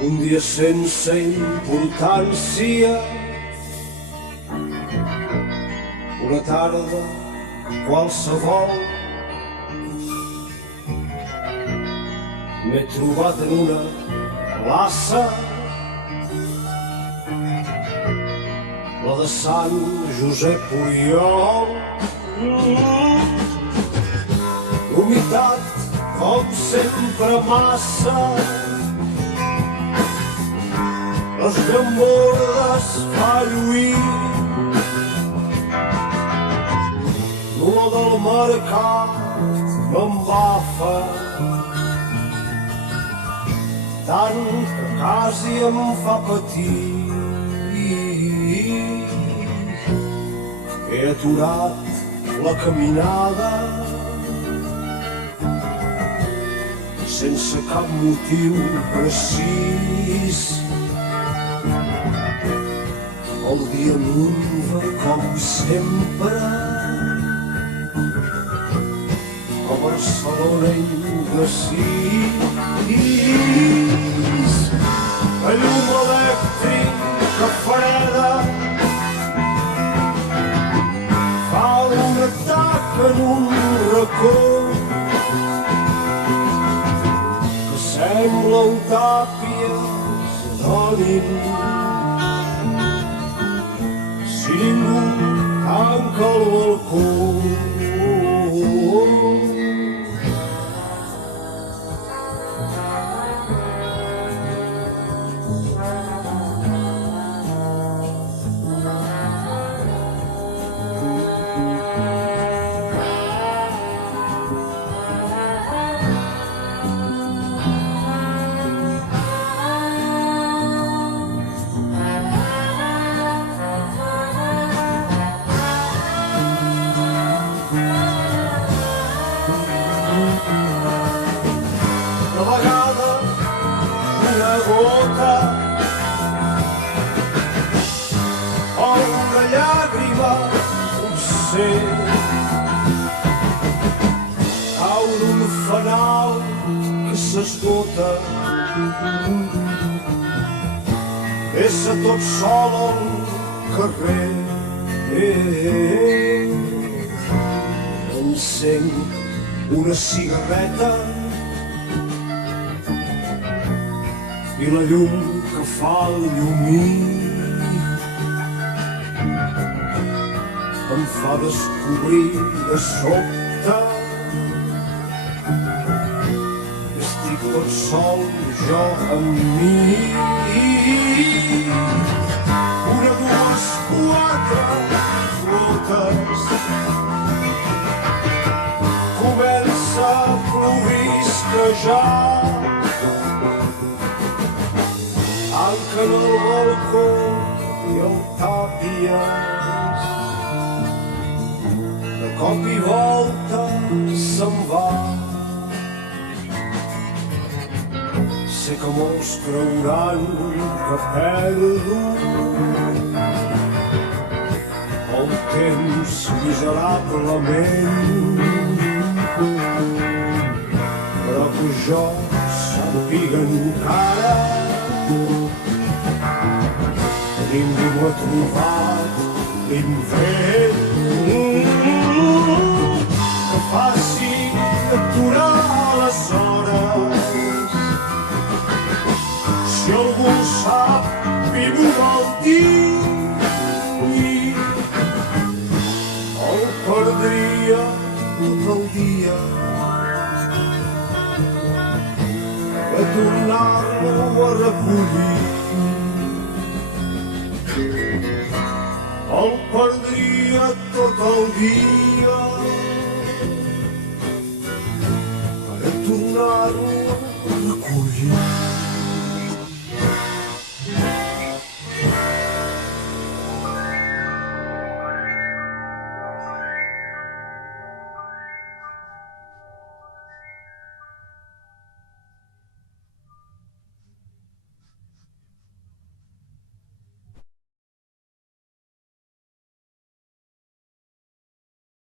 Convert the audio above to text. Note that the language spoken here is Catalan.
un dia sense importància, una tarda qualsevol. M'he trobat en una plaça, la de Sant Josep Oriol. Humitat, com sempre, massa, les llambordes fa lluir, l'olor del mercat m'embafa, tant que quasi em fa patir. He aturat la caminada sense cap motiu precís. El dia m'uva com sempre, a Barcelona indecís. La llum elèctrica freda fa un atac en un racó que sembla un tàpies anònim. Si ningú tanca el balcó, una vegada una gota o una llàgrima, potser cau d'un fanal que s'esgota. Vessa tot sol al carrer, encenc una cigarreta i la llum que fa el llumí em fa descobrir de sobte que estic tot sol jo amb mi. Una, dues, quatre flotes, comença a plovisquejar, tanquen el balcó i el tàpies de cop i volta se'n va. Sé que molts creuran que perdo el temps miserablement, però que jo sàpiga encara ningú m'ha trobat l'invent que faci aturar les hores. Si algú sap i m'ho vol dir, el perdria tot el dia de tornar-lo a recollir. El perdria tot el dia per tornar-ho a recollir.